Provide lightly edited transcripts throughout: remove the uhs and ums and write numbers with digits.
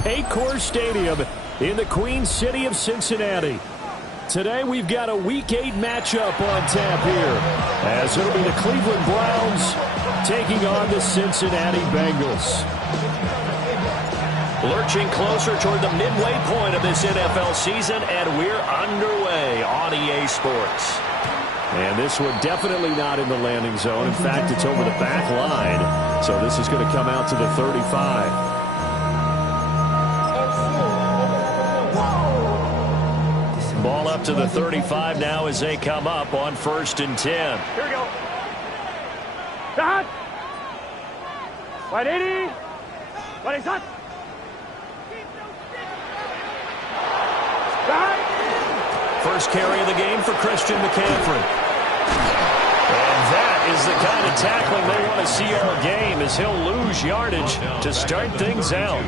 Paycor Stadium in the Queen City of Cincinnati. Today we've got a Week 8 matchup on tap here, as it'll be the Cleveland Browns taking on the Cincinnati Bengals. Lurching closer toward the midway point of this NFL season, and we're underway on EA Sports. And this one definitely not in the landing zone. In fact, it's over the back line. So this is going to come out to the 35. Ball up to the 35 now as they come up on 1st and 10. Here we go. Start. 180. 180. First carry of the game for Christian McCaffrey. And that is the kind of tackling they want to see all game, as he'll lose yardage to start things out.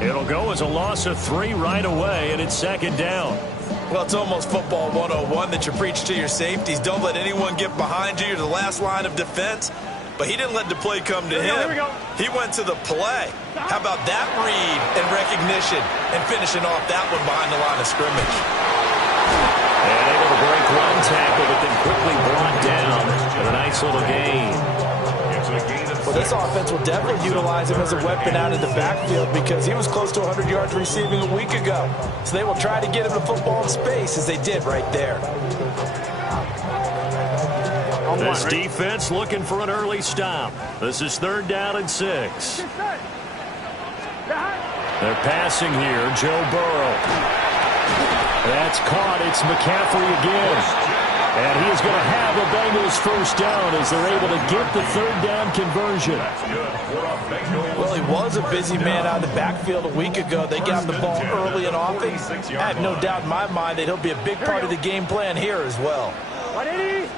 It'll go as a loss of 3 right away, and it's 2nd down. Well, it's almost football 101 that you preach to your safeties. Don't let anyone get behind you. You're the last line of defense. But he didn't let the play come to him. He went to the play. How about that read and recognition and finishing off that one behind the line of scrimmage? And able to break one tackle, but then quickly brought down with a nice little gain. Well, this offense will definitely utilize him as a weapon out of the backfield because he was close to 100 yards receiving a week ago. So they will try to get him the football in space as they did right there. This defense looking for an early stop. This is 3rd down and 6. They're passing here. Joe Burrow. That's caught. It's McCaffrey again. And he is going to have a Bengals first down as they're able to get the 3rd down conversion. Well, he was a busy man out of the backfield a week ago. They got the ball early and often. I have no doubt in my mind that he'll be a big part of the game plan here as well. 180.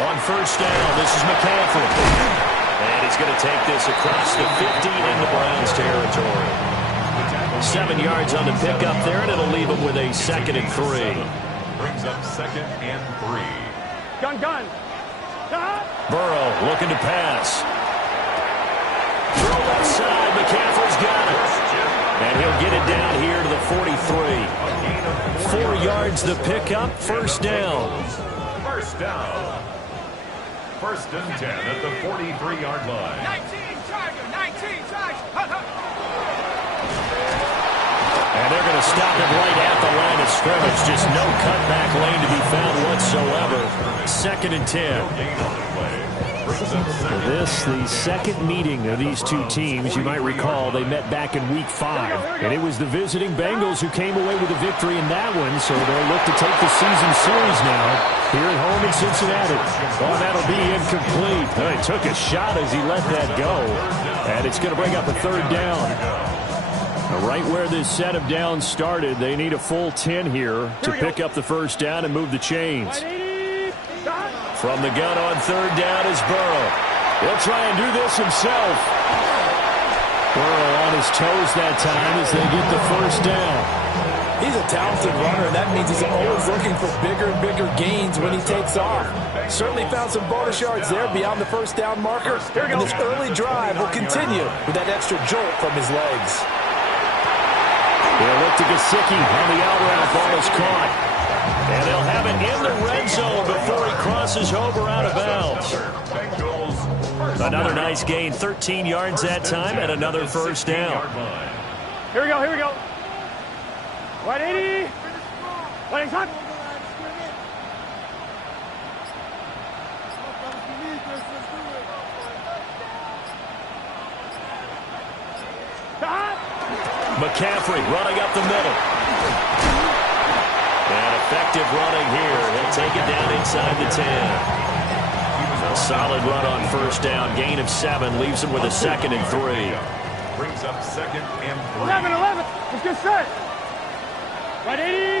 On 1st down, this is McCaffrey. And he's going to take this across the 50 into Browns territory. 7 yards on the pickup there, and it'll leave him with a 2nd and 3. Brings up 2nd and 3. Gun. Burrow looking to pass. Throw left side. McCaffrey's got it. And he'll get it down here to the 43. 4 yards the pickup. 1st down. First down. 1st and 10 at the 43-yard line. 19 charger. And they're going to stop him right at the line of scrimmage. Just no cutback lane to be found whatsoever. 2nd and 10. This, the second meeting of these two teams. You might recall they met back in Week 5. And it was the visiting Bengals who came away with a victory in that one. So they'll look to take the season series now here at home in Cincinnati. Oh, that'll be incomplete. He took a shot as he let that go. And it's going to bring up a 3rd down. Right where this set of downs started, they need a full 10 here to pick up the 1st down and move the chains. From the gun on 3rd down is Burrow. He'll try and do this himself. Burrow on his toes that time as they get the 1st down. He's a talented runner, and that means he's always looking for bigger and bigger gains when he takes off. Certainly found some bonus yards there beyond the 1st down marker. And this early drive will continue with that extra jolt from his legs. They'll look to Gesicki on the out route. Ball is caught. And they'll have it in the red zone before he crosses over out of bounds. Another nice gain. 13 yards that time and another 1st down. Here we go. 180. 180. McCaffrey running up the middle. And effective running here. He'll take it down inside the 10. A solid run on 1st down. Gain of 7 leaves him with a 2nd and 3. Brings up 2nd and 3. 11. Let's get set. 180.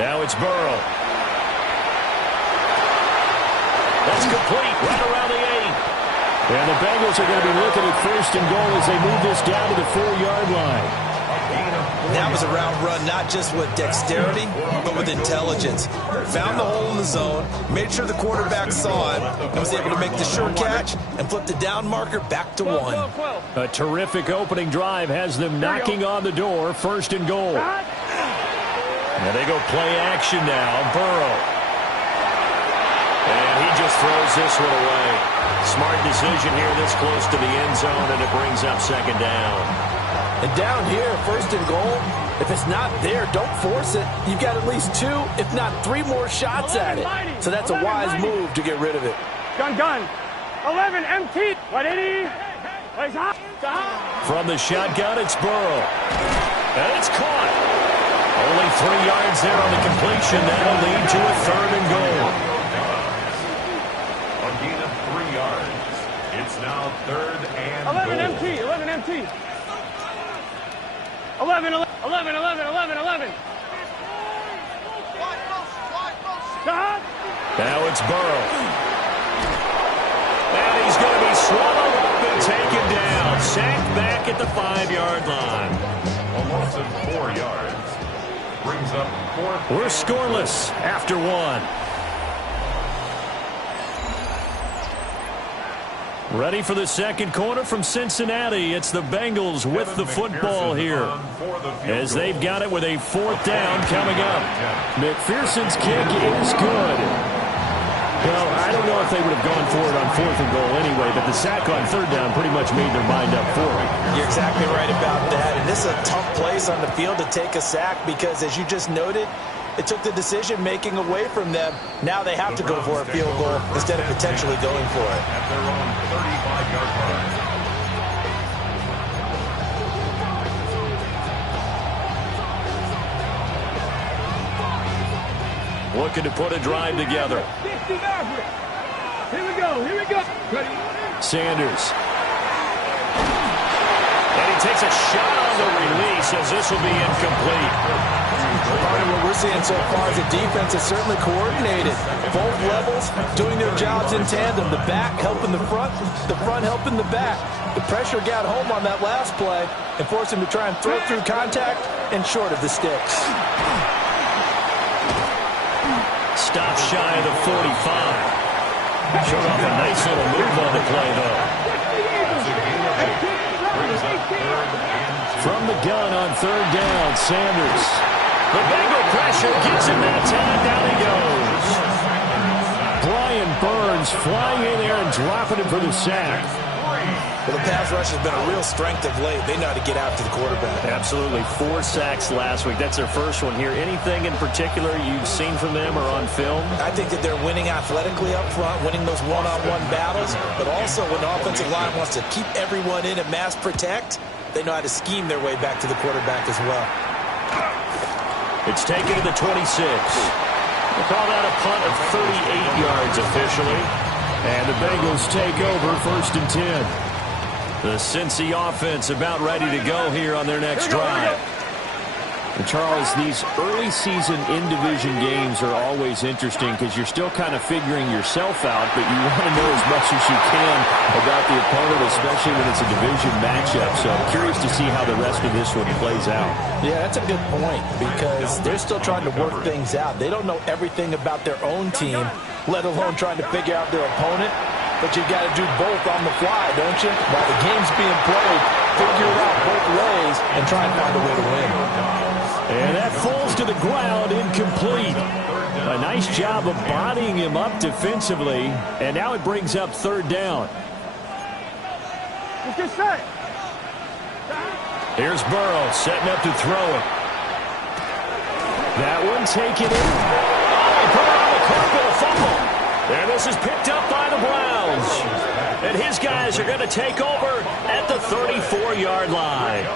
Now it's Burrow. That's complete. Right around the 8. And the Bengals are going to be looking at 1st and goal as they move this down to the 4-yard line. That was a route run, not just with dexterity, but with intelligence. Found the hole in the zone, made sure the quarterback saw it, and was able to make the sure catch and flip the down marker back to 1. A terrific opening drive has them knocking on the door, 1st and goal. And they go play action now. Burrow. And he just throws this one away. Smart decision here this close to the end zone, and it brings up 2nd down. And down here, 1st and goal, if it's not there, don't force it. You've got at least 2, if not 3 more shots at it. So that's a wise move to get rid of it. Gun. 11 empty. 180. From the shotgun, it's Burrow. And it's caught. Only 3 yards there on the completion. That'll lead to a 3rd and goal. A gain of 3 yards. It's now 3rd and 11 goal. empty. 11 empty. 11. Now it's Burrow. And he's going to be swallowed up and taken down. Sacked back at the 5-yard line. A loss of 4 yards. Brings up 4th. We're scoreless after 1. Ready for the second quarter from Cincinnati. It's the Bengals with the football here, as they've got it with a 4th down coming up. McPherson's kick is good. Well, I don't know if they would have gone for it on 4th and goal anyway, but the sack on 3rd down pretty much made their mind up for it. You're exactly right about that. And this is a tough place on the field to take a sack because, as you just noted, it took the decision-making away from them. Now they have to go for a field goal instead of potentially going for it. At their own 35-yard line. Looking to put a drive together. Here we go. Ready. Sanders. And he takes a shot on the release, as this will be incomplete. Part of what we're seeing so far is the defense is certainly coordinated. Both levels doing their jobs in tandem. The back helping the front helping the back. The pressure got home on that last play and forced him to try and throw through contact and short of the sticks. Stop shy of the 45. Showed off a nice little move on the play, though. From the gun on 3rd down, Sanders. The Bengal pressure gives him that time. Down he goes. Brian Burns flying in there and dropping him for the sack. Well, the pass rush has been a real strength of late. They know how to get after the quarterback. Absolutely. 4 sacks last week. That's their first one here. Anything in particular you've seen from them or on film? I think that they're winning athletically up front, winning those one-on-one battles, but also when the offensive line wants to keep everyone in and mass protect, they know how to scheme their way back to the quarterback as well. It's taken to the 26. We'll call that a punt of 38 yards officially. And the Bengals take over 1st and 10. The Cincy offense about ready to go here on their next drive. And Charles, these early season in-division games are always interesting because you're still kind of figuring yourself out, but you want to know as much as you can about the opponent, especially when it's a division matchup. So I'm curious to see how the rest of this one plays out. Yeah, that's a good point because they're still trying to work things out. They don't know everything about their own team, let alone trying to figure out their opponent. But you've got to do both on the fly, don't you? While the game's being played, figure it out both ways and try and find a way to win. And that falls to the ground, incomplete. A nice job of bodying him up defensively. And now it brings up 3rd down. Let's get set. Here's Burrow setting up to throw it. That one taken in. Oh, put it on the carpet, a fumble. And this is picked up by the Browns. And his guys are going to take over at the 34-yard line.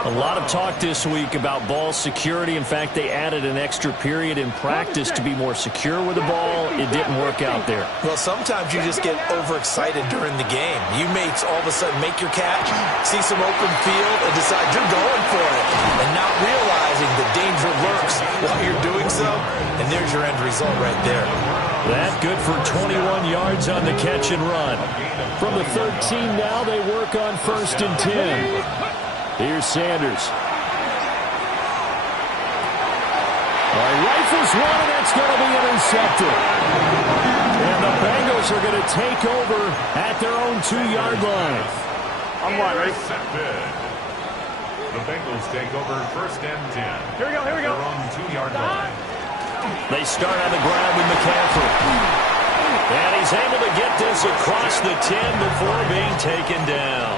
A lot of talk this week about ball security. In fact, they added an extra period in practice to be more secure with the ball. It didn't work out there. Well, sometimes you just get overexcited during the game. You may all of a sudden make your catch, see some open field, and decide you're going for it, and not realizing the danger lurks while you're doing so. And there's your end result right there. That good for 21 yards on the catch and run. From the 13 now, they work on 1st and 10. Here's Sanders. Rifles one, and that's going to be intercepted. And the Bengals are going to take over at their own 2-yard line. I'm one, ready? The Bengals take over 1st and 10. Here we go, here we go. Their own 2-yard line. They start on the ground with McCaffrey. And he's able to get this across the 10 before being taken down.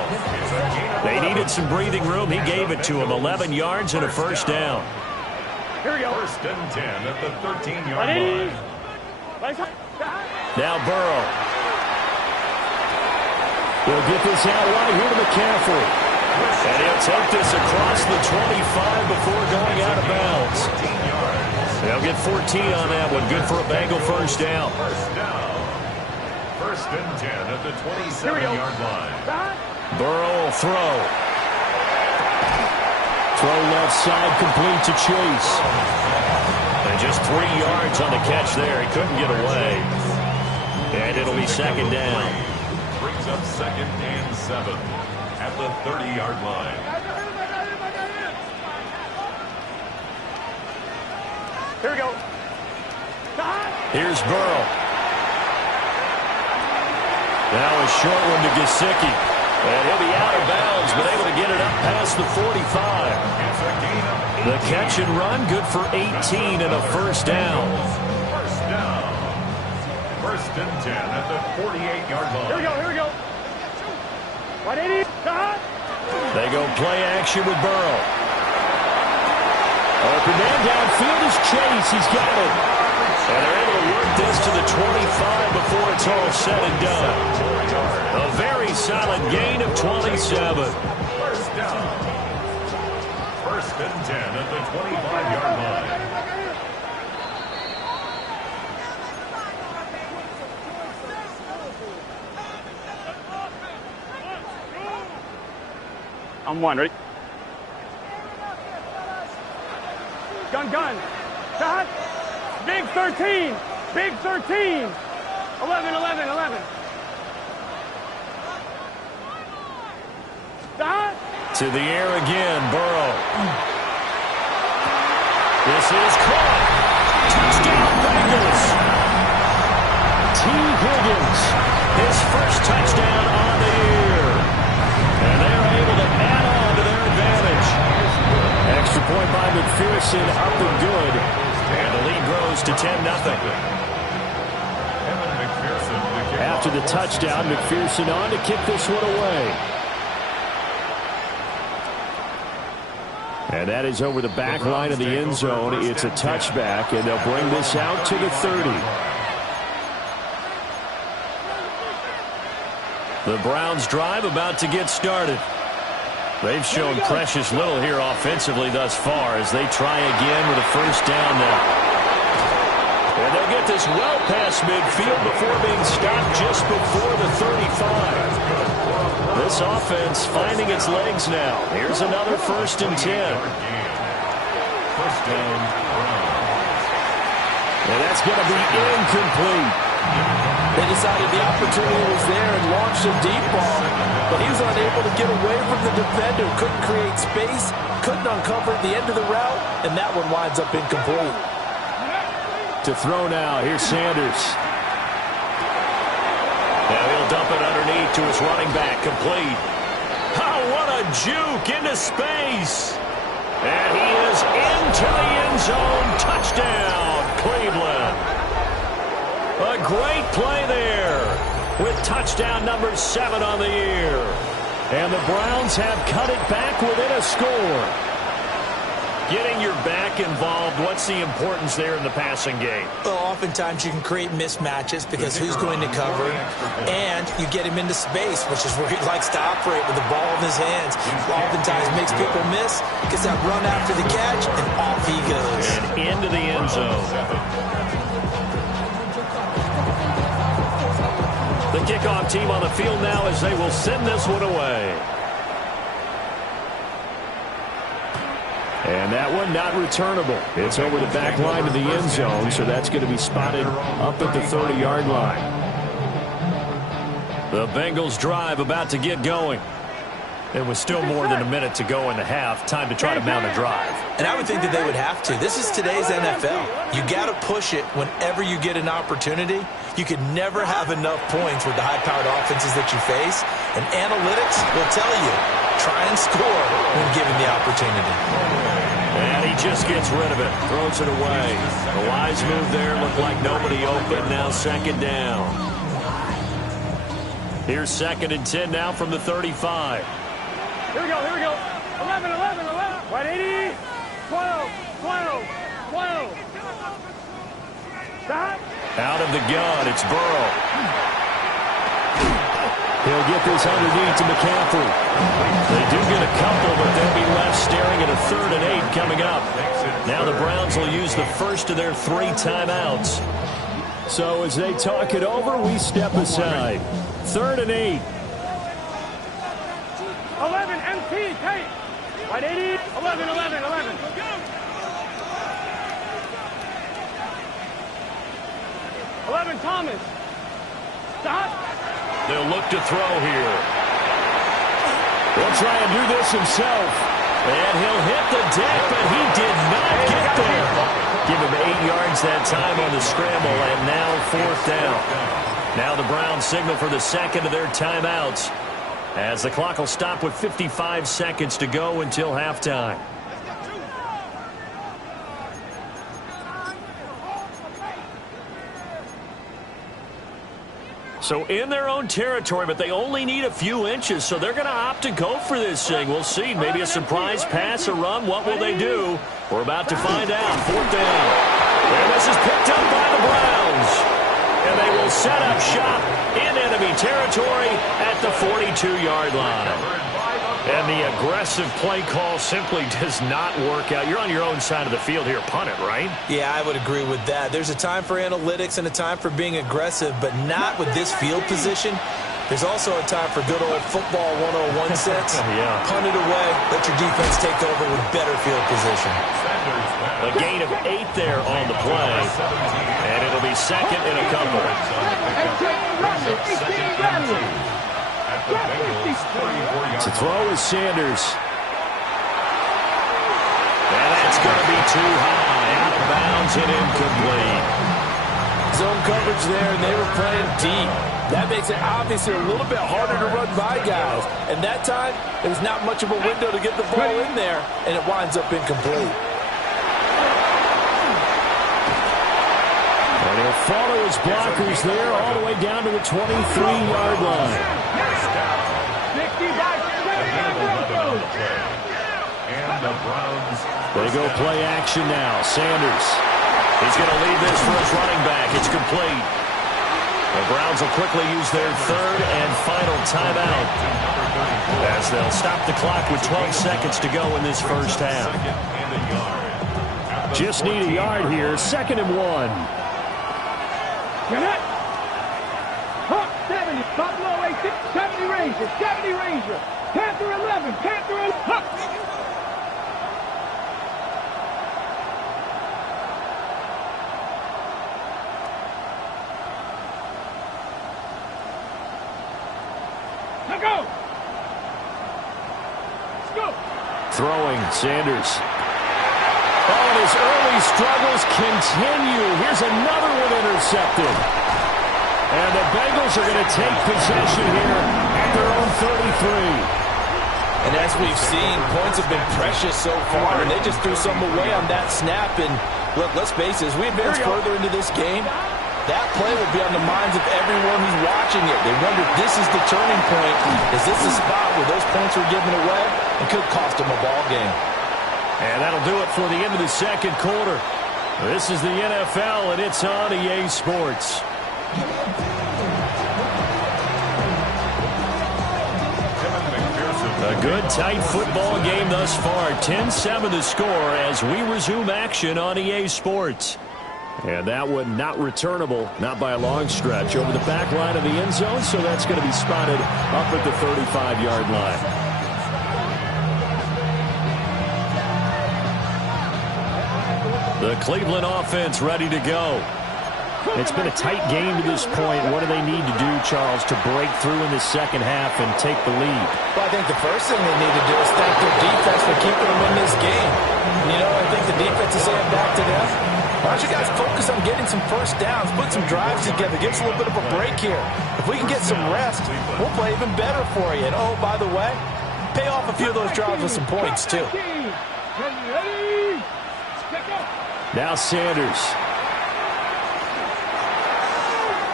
They needed some breathing room. He gave it to him. 11 yards and a first down. Here we go. 1st and 10 at the 13-yard line. Now Burrow. He'll get this out right here to McCaffrey. And he'll take this across the 25 before going out of bounds. They'll get 14 on that one. Good for a Bengal first down. 1st and 10 at the 27-yard line. Burrow will throw. Throw left side, complete to Chase. And just 3 yards on the catch there. He couldn't get away. And it'll be second down. Brings up 2nd and 7 at the 30-yard line. Here we go. Here's Burrow. Now a short one to Gesicki. And he'll be out of bounds, but able to get it up past the 45. The catch and run, good for 18 and a first down. First down. 1st and 10 at the 48-yard line. Here we go, here we go. 180. They go play action with Burrow. Open man downfield is Chase. He's got it. And they're able to work this to the 25 before it's all said and done. A very solid gain of 27. First down. 1st and 10 at the 25-yard line. I'm one, ready? Gun. Shot. Big 13. Big 13. 11. Shot. To the air again, Burrow. This is caught. Touchdown, Bengals. T. Higgins, his first touchdown on the year. And they're able to add on to their advantage. Extra point by McPherson, up and good. And the lead grows to 10-0. After the touchdown, McPherson on to kick this one away. And that is over the back line of the end zone. It's a touchback, and they'll bring this out to the 30. The Browns drive about to get started. They've shown precious little here offensively thus far as they try again with a first down now. And they'll get this well past midfield before being stopped just before the 35. This offense finding its legs now. Here's another 1st and 10. First down. And that's going to be incomplete. They decided the opportunity was there and launched a deep ball, but he was unable to get away from the defender, couldn't create space, couldn't uncover the end of the route, and that one winds up incomplete. To throw now, here's Sanders. Now he'll dump it underneath to his running back, complete. Oh, what a juke into space. And he is into the end zone. Touchdown, Cleveland. A great play there with touchdown number 7 on the year. And the Browns have cut it back within a score. Getting your back involved, what's the importance there in the passing game? Well, oftentimes you can create mismatches because who's going to cover, and you get him into space, which is where he likes to operate with the ball in his hands. Oftentimes makes people miss, gets that run after the catch, and off he goes. And into the end zone. The kickoff team on the field now as they will send this one away. And that one not returnable. It's over the back line of the end zone, so that's going to be spotted up at the 30-yard line. The Bengals drive about to get going. And with still more than a minute to go in the half, time to try to mount a drive. And I would think that they would have to. This is today's NFL. You got to push it whenever you get an opportunity. You can never have enough points with the high-powered offenses that you face. And analytics will tell you, try and score when given the opportunity. And he just gets rid of it, throws it away. A wise move there, looked like nobody open. Now second down. Here's 2nd and 10 now from the 35. Here we go, 11, 11, 11. Right, 80, 12, 12, 12. Stop. Out of the gun, it's Burrow. He'll get this underneath to McCaffrey. They do get a couple, but they'll be left staring at a 3rd and 8 coming up. Now the Browns will use the first of their 3 timeouts. So as they talk it over, we step aside. 3rd and 8. 11, MT, Tate. Right, 80, 11, 11, 11. Thomas. Stop. They'll look to throw here. He'll try and do this himself. And he'll hit the deck, but he did not get there. Give him 8 yards that time on the scramble, and now 4th down. Now the Browns signal for the second of their timeouts, as the clock will stop with 55 seconds to go until halftime. So in their own territory, but they only need a few inches, so they're going to opt to go for this thing. We'll see. Maybe a surprise pass, a run. What will they do? We're about to find out. 4th down. And this is picked up by the Browns. And they will set up shop in enemy territory at the 42-yard line. And the aggressive play call simply does not work out. You're on your own side of the field here. Punt it, right? Yeah, I would agree with that. There's a time for analytics and a time for being aggressive, but not with this field position. There's also a time for good old football 101 sense. Yeah. Punt it away. Let your defense take over with better field position. A gain of 8 there on the play. And it'll be second and a couple. To throw is Sanders. And that's going to be too high. Out of bounds and incomplete. Zone coverage there, and they were playing deep. That makes it obviously a little bit harder to run by guys. And that time, there's not much of a window to get the ball in there, and it winds up incomplete. And he'll follow his blockers there all the way down to the 23-yard line. They go play action now. Sanders. He's going to lead this for his running back. It's complete. The Browns will quickly use their 3rd and final timeout, as they'll stop the clock with 12 seconds to go in this first half. Just need a yard here. 2nd and 1. 70, Buffalo 8, 70 Ranger, 70 Ranger, Panther 11, Panther 11. Let's go. Let's go. Throwing, Sanders. Oh, and his early struggles continue. Here's another one intercepted. And the Bengals are going to take possession here at their own 33. And as we've seen, points have been precious so far, and they just threw some away on that snap. And look, let's face it, as we advance further into this game, that play will be on the minds of everyone who's watching it. They wonder if this is the turning point. Is this a spot where those points were given away? It could cost them a ball game. And that'll do it for the end of the second quarter. This is the NFL, and it's on EA Sports. A good, tight football game thus far. 10-7 the score as we resume action on EA Sports. And that one not returnable, not by a long stretch, over the back line of the end zone, so that's going to be spotted up at the 35-yard line. The Cleveland offense ready to go. It's been a tight game to this point. What do they need to do, Charles, to break through in the second half and take the lead? Well, I think the first thing they need to do is thank their defense for keeping them in this game. You know, I think the defense is saying back to them, why don't you guys focus on getting some first downs, put some drives together, give us a little bit of a break here. If we can get some rest, we'll play even better for you. And, oh, by the way, pay off a few of those drives with some points, too. Now Sanders.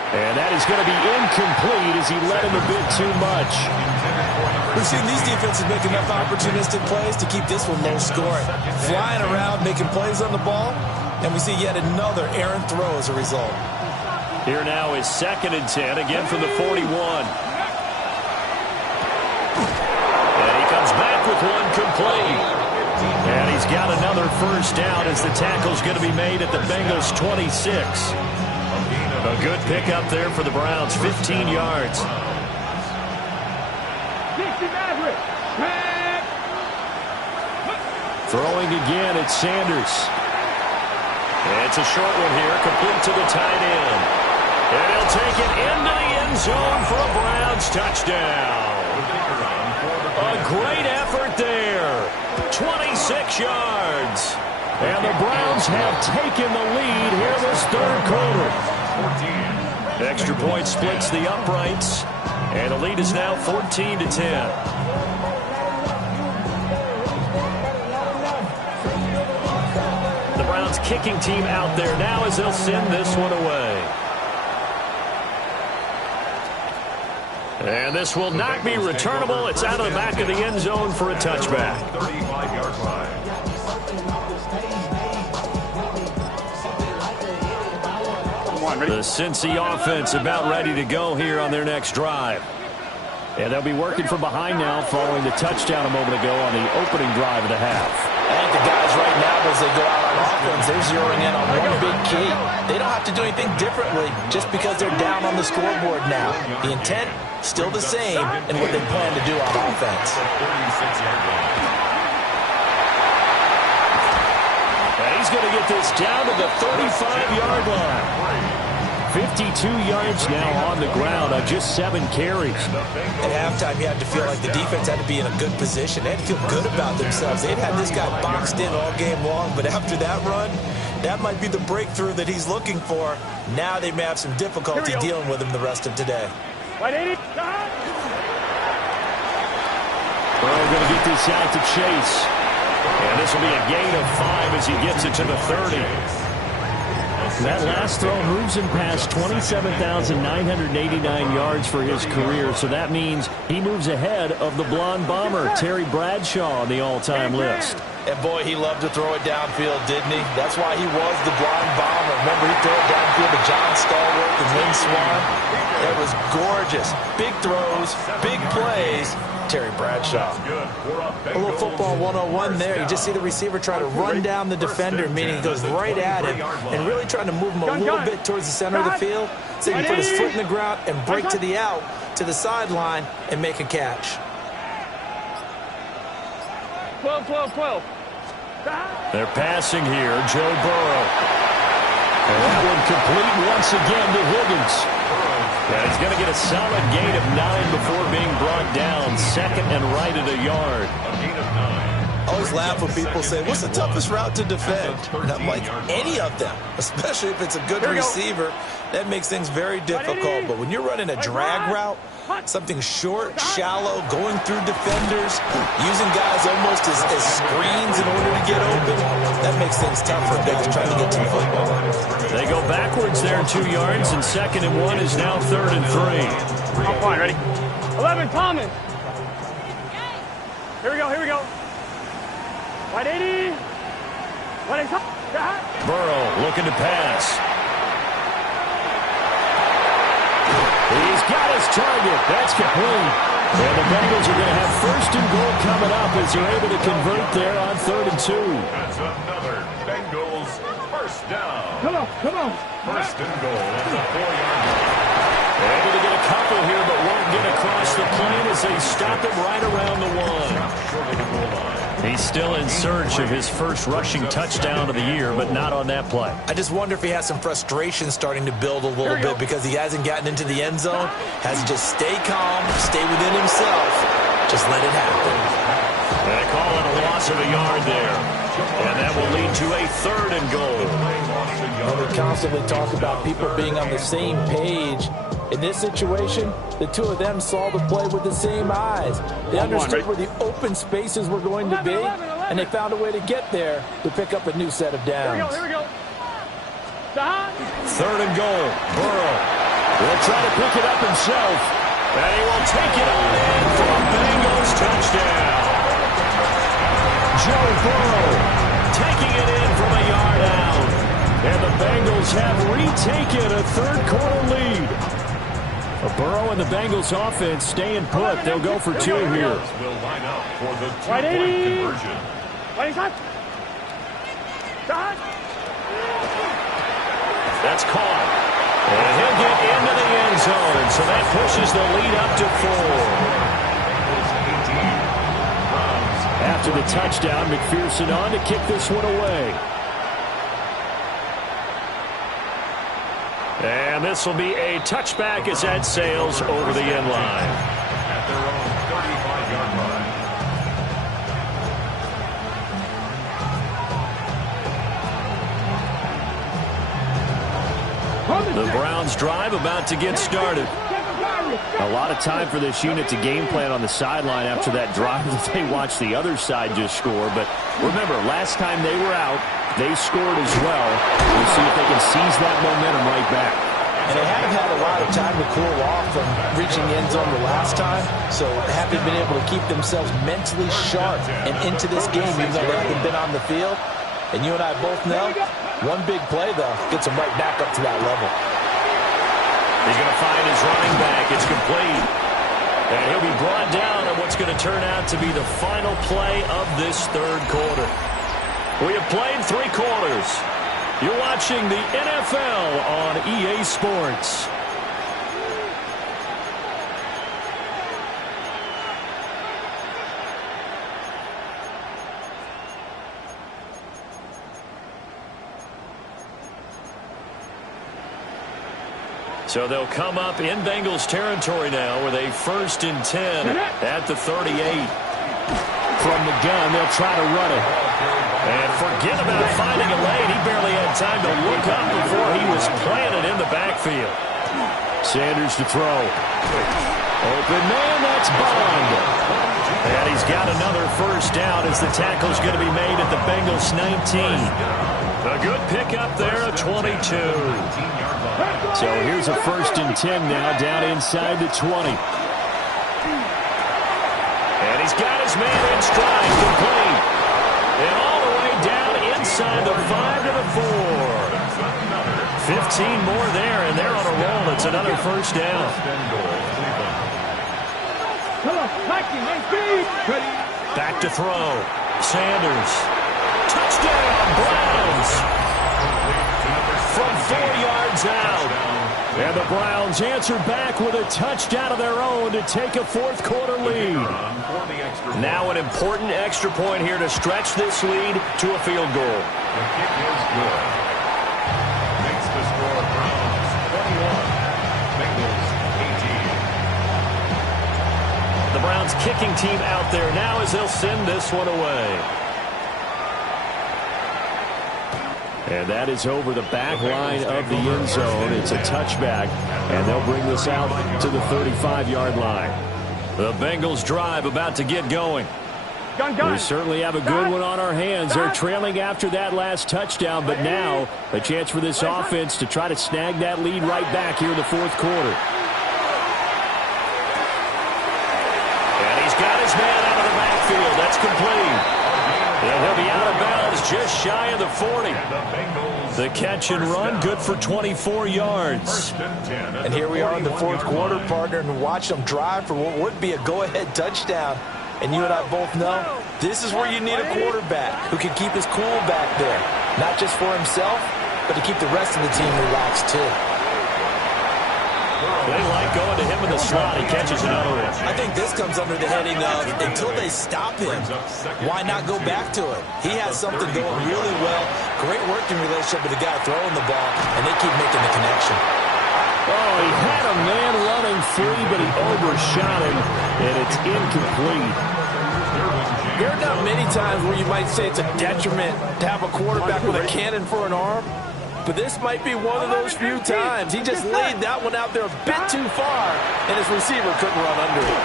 And that is going to be incomplete as he led him a bit too much. We've seen these defenses make enough opportunistic plays to keep this one low scoring. Flying around, making plays on the ball, and we see yet another errant throw as a result. Here now is 2nd and 10, again from the 41. And he comes back with one complete. And he's got another first down as the tackle's going to be made at the Bengals' 26. A good pickup there for the Browns, 15 yards. Throwing again, it's Sanders. And it's a short one here, complete to the tight end. And he'll take it into the end zone for a Browns touchdown. A great effort there. 26 yards. And the Browns have taken the lead here this third quarter. Extra point splits the uprights, and the lead is now 14-10. The Browns kicking team out there now as they'll send this one away. And this will not be returnable. It's out of the back of the end zone for a touchback. 35-yard line. The Cincy offense about ready to go here on their next drive. And they'll be working from behind now following the touchdown a moment ago on the opening drive of the half. I think the guys right now, as they go out on offense, they're zeroing in on one big key. They don't have to do anything differently just because they're down on the scoreboard now. The intent, still the same, and what they plan to do on offense. And he's going to get this down to the 35-yard line. 52 yards now on the ground on just 7 carries. At halftime, you had to feel like the defense had to be in a good position. They had to feel good about themselves. They'd had this guy boxed in all game long, but after that run, that might be the breakthrough that he's looking for. Now they may have some difficulty dealing with him the rest of today. Burrow going to get this out to Chase. And this will be a gain of 5 as he gets it to the 30. That last throw moves him past 27,989 yards for his career, so that means he moves ahead of the blonde bomber, Terry Bradshaw, on the all-time list. And, boy, he loved to throw it downfield, didn't he? That's why he was the blonde bomber. Remember, he threw it downfield to John Stallworth and Lynn Swann? It was gorgeous. Big throws, big plays. Terry Bradshaw. A little football 101 there. You just see the receiver try to run down the defender, meaning he goes right at him and really trying to move him a little bit towards the center of the field so he can put his foot in the ground and break to the out, to the sideline, and make a catch. 12, 12, 12. They're passing here, Joe Burrow. And that one complete once again to Higgins. And he's going to get a solid gain of 9 before being brought down. 2nd and right at a yard. I always laugh when people say, what's the toughest route to defend? And I'm like, any of them, especially if it's a good receiver. That makes things very difficult. But when you're running a drag route, something short, shallow, going through defenders, using guys almost as screens in order to get open, that makes things tough for guys trying to get to the football. They go backwards there 2 yards, and 2nd and 1 is now 3rd and 3. On point, ready? 11, Thomas. Here we go, here we go. 180. 180. Burrow looking to pass. He's got his target. That's complete. And the Bengals are going to have 1st and goal coming up as they're able to convert there on 3rd and 2. That's another Bengals first down. Come on, come on. 1st and goal at the 4-yard line. Able to get a couple here, but won't get across the plane as they stop it right around the 1. He's still in search of his first rushing touchdown of the year, but not on that play. I just wonder if he has some frustration starting to build a little bit because he hasn't gotten into the end zone. Has to just stay calm, stay within himself, just let it happen. And they call it a loss of a yard there. And that will lead to a 3rd and goal. And we constantly talk about people being on the same page. In this situation, the two of them saw the play with the same eyes. They understood where the open spaces were going to be, and they found a way to get there to pick up a new set of downs. Here we go. 3rd and goal. Burrow will try to pick it up himself. And he will take it on in for a Bengals touchdown. Joe Burrow taking it in from a yard out. And the Bengals have retaken a 3rd quarter lead. Burrow and the Bengals offense staying put. They'll go for 2 here. Will line up for the 2-point conversion. That's caught. And he'll get into the end zone. So that pushes the lead up to 4. After the touchdown, McPherson on to kick this one away. And this will be a touchback as that sails over the end line. At their own 35-yard line. The Browns drive about to get started. A lot of time for this unit to game plan on the sideline after that drive that they watched the other side just score. But remember, last time they were out, they scored as well. We'll see if they can seize that momentum right back. And they haven't had a lot of time to cool off from reaching the end zone the last time, so haven't been able to keep themselves mentally sharp and into this game, even though they haven't been on the field. And you and I both know, one big play, though, gets them right back up to that level. He's going to find his running back. It's complete. And he'll be brought down on what's going to turn out to be the final play of this 3rd quarter. We have played 3 quarters. You're watching the NFL on EA Sports. So they'll come up in Bengals territory now with a 1st and 10 at the 38. From the gun, they'll try to run it. And forget about finding a lane. He barely had time to look up before he was planted in the backfield. Sanders to throw. Open man, that's Bond. And he's got another 1st down as the tackle's going to be made at the Bengals 19. A good pickup there at 22. So here's a 1st and 10 now down inside the 20. And he's got his man in stride, complete. And all the way down inside the 5 to the 4. 15 more there, and they're on a roll. It's another 1st down. Back to throw. Sanders. Touchdown, Browns. From 4 yards out. And the Browns answer back with a touchdown of their own to take a 4th quarter lead. Now an important extra point here to stretch this lead to a field goal. The kick is good. Makes the score Browns 21, Bengals 18. The Browns kicking team out there now as they'll send this one away. And that is over the back line of the end zone. It's a touchback, and they'll bring this out to the 35-yard line. The Bengals drive about to get going. We certainly have a good one on our hands. They're trailing after that last touchdown, but now a chance for this offense to try to snag that lead right back here in the 4th quarter. And he's got his man out of the backfield. That's complete. And he'll be out of bounds just shy of the 40. The catch and run, good for 24 yards. And here we are in the 4th quarter, partner, and watch them drive for what would be a go-ahead touchdown. And you and I both know this is where you need a quarterback who can keep his cool back there. Not just for himself, but to keep the rest of the team relaxed, too. They like get going to him in the slot. He catches another one. I think this comes under the heading of until they stop him, why not go back to it? He has something going really well. Great working relationship with the guy throwing the ball, and they keep making the connection. Oh, he had a man running free, but he overshot him, and it's incomplete. There are not many times where you might say it's a detriment to have a quarterback with a cannon for an arm, but this might be one of those few times. He just laid that one out there a bit too far, and his receiver couldn't run under it.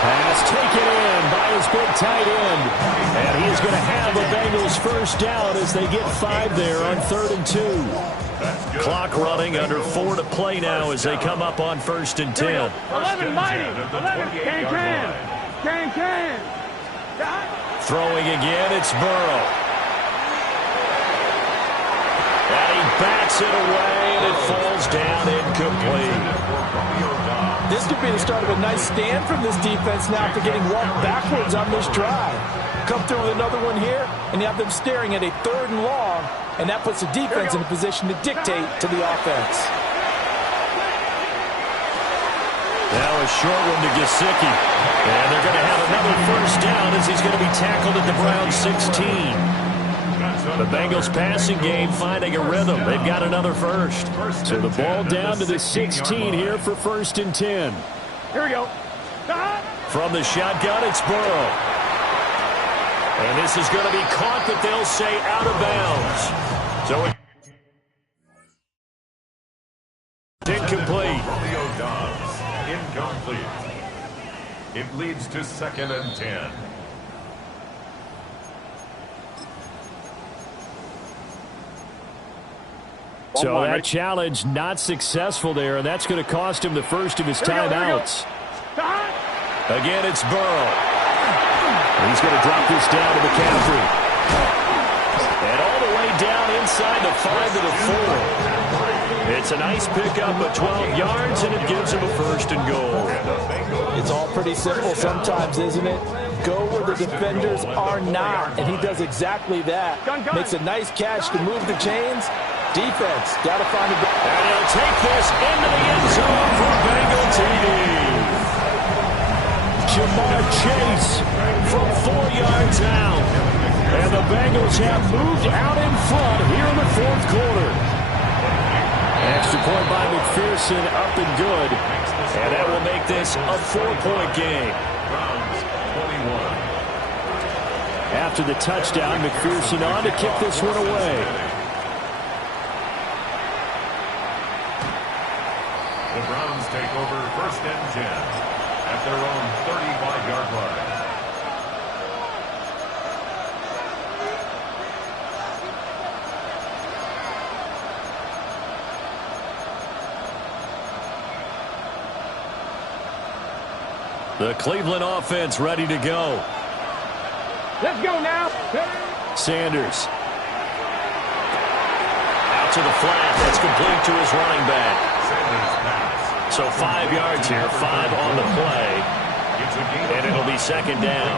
Pass taken in by his big tight end. And he is going to have the Bengals first down as they get 5 there on 3rd and 2. Clock running, under 4 to play now as they come up on 1st and 10. 11 mighty. 11. Can. Throwing again, it's Burrow. And he bats it away, and it falls down incomplete. This could be the start of a nice stand from this defense now after getting walked backwards on this drive. Come through with another one here, and you have them staring at a 3rd and long, and that puts the defense in a position to dictate to the offense. Now a short one to Gesicki. And they're going to have another first down as he's going to be tackled at the Browns 16. The Bengals passing game finding a rhythm. They've got another first. So the ball down to the 16 here for 1st and 10. Here we go. From the shotgun, it's Burrow. And this is going to be caught, but they'll say out of bounds. So it's incomplete. Romeo Dobbs, incomplete. It leads to 2nd and 10. So that challenge not successful there, and that's going to cost him the first of his timeouts. Again, it's Burrow. He's going to drop this down to McCaffrey. And all the way down inside the 5 to the 4. It's a nice pickup of 12 yards, and it gives him a 1st and goal. It's all pretty simple sometimes, isn't it? Go where the defenders are not, and he does exactly that. Makes a nice catch to move the chains. Defense, got to find a... And he'll take this into the end zone for Bengal TD. Jamar Chase from 4 yards out. And the Bengals have moved out in front here in the 4th quarter. Extra point by McPherson, up and good. And that will make this a 4-point game. After the touchdown, McPherson on to kick this one away. The Browns take over 1st and 10 at their own 35-yard line. The Cleveland offense ready to go. Let's go now. Sanders. Out to the flat. That's complete to his running back. So 5 yards here, 5 on the play, and it'll be 2nd down.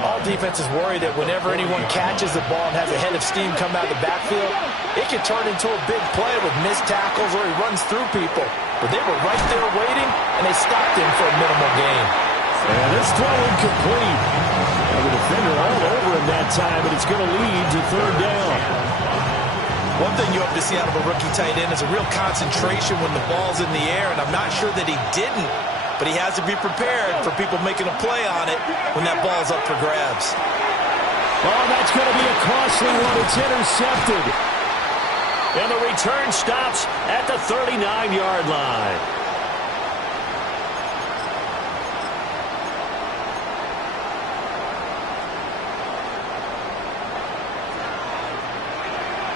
All defenses worry that whenever anyone catches the ball and has a head of steam come out of the backfield, it can turn into a big play with missed tackles or he runs through people. But they were right there waiting, and they stopped him for a minimal gain. And this throw incomplete. And the defender all over him that time, and it's going to lead to 3rd down. One thing you have to see out of a rookie tight end is a real concentration when the ball's in the air, and I'm not sure that he didn't, but he has to be prepared for people making a play on it when that ball's up for grabs. Oh, that's going to be a costly one. It's intercepted. And the return stops at the 39-yard line.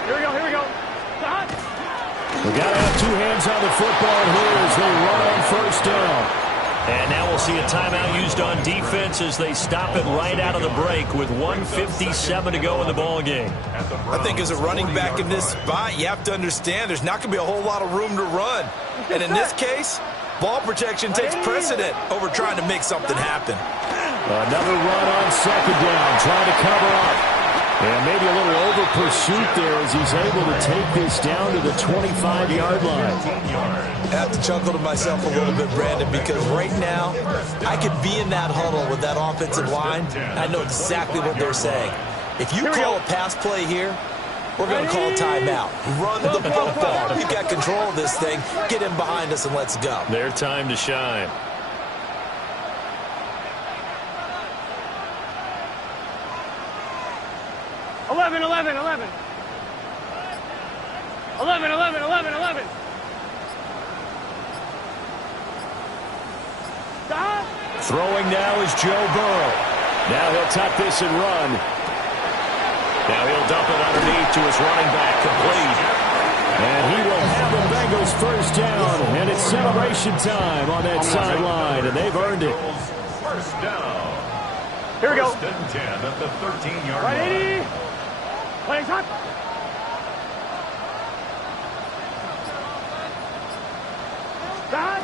Here we go. We got to have 2 hands on the football here as they run on 1st down. And now we'll see a timeout used on defense as they stop it right out of the break with 1:57 to go in the ball game. I think as a running back in this spot, you have to understand there's not going to be a whole lot of room to run. And in this case, ball protection takes precedent over trying to make something happen. Another run on 2nd down, trying to cover up. And maybe a little over pursuit there as he's able to take this down to the 25-yard line. I have to chuckle to myself a little bit, Brandon, because right now I could be in that huddle with that offensive line. I know exactly what they're saying. If you call a pass play here, we're going to call a timeout. Run the football. We've got control of this thing. Get him behind us and let's go. Their time to shine. Eleven. 11. Stop. Throwing now is Joe Burrow. Now he'll tuck this and run. Now he'll dump it underneath to his running back, complete. And he will have the Bengals first down. And it's celebration time on that sideline, and they've earned it. First down. Here we go. First and 10 at the 13-yard Right, line. 80. Playing hot. Stop.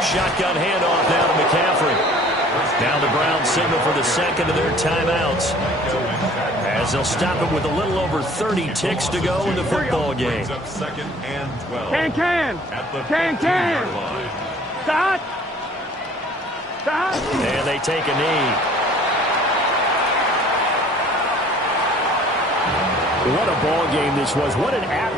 Shotgun handoff now to McCaffrey. Now the Browns signal for the second of their timeouts, as they'll stop it with a little over 30 ticks to go in the football game. Second and 12. Can. At the Can. 15-yard line. Stop. And they take a knee. What a ball game this was. What an atmosphere.